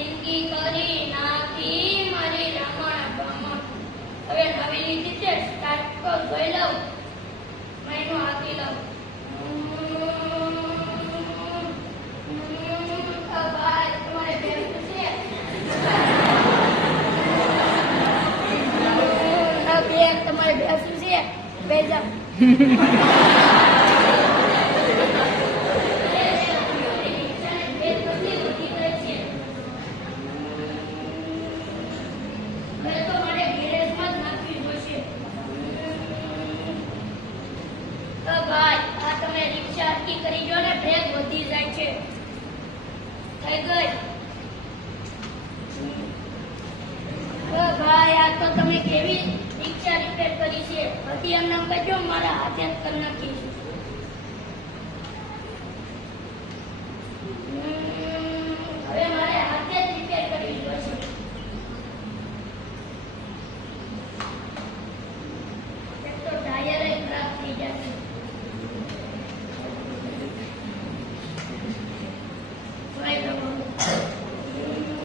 જિંદગી કરી નાખી મારી રમણ ભમણ. હવે નવી લીધી છે, સ્ટાર્ટ તો જોઈ લઉં, મહિનો આપી લઉં. ભાઈ તમારે બેસવું છે? બેન તમારે બેસવું છે? બેસા. ભાઈ આ તમે રિક્ષા અટકી કરી જો ને, બ્રેક વધી જાય છે. થઈ ગઈ. ભાઈ આ તો તમે કેવી રિક્ષા રિપેર કરી છે? હતી એમ નામ કહેજો, મારા હાથે જ કરી નાખીશ.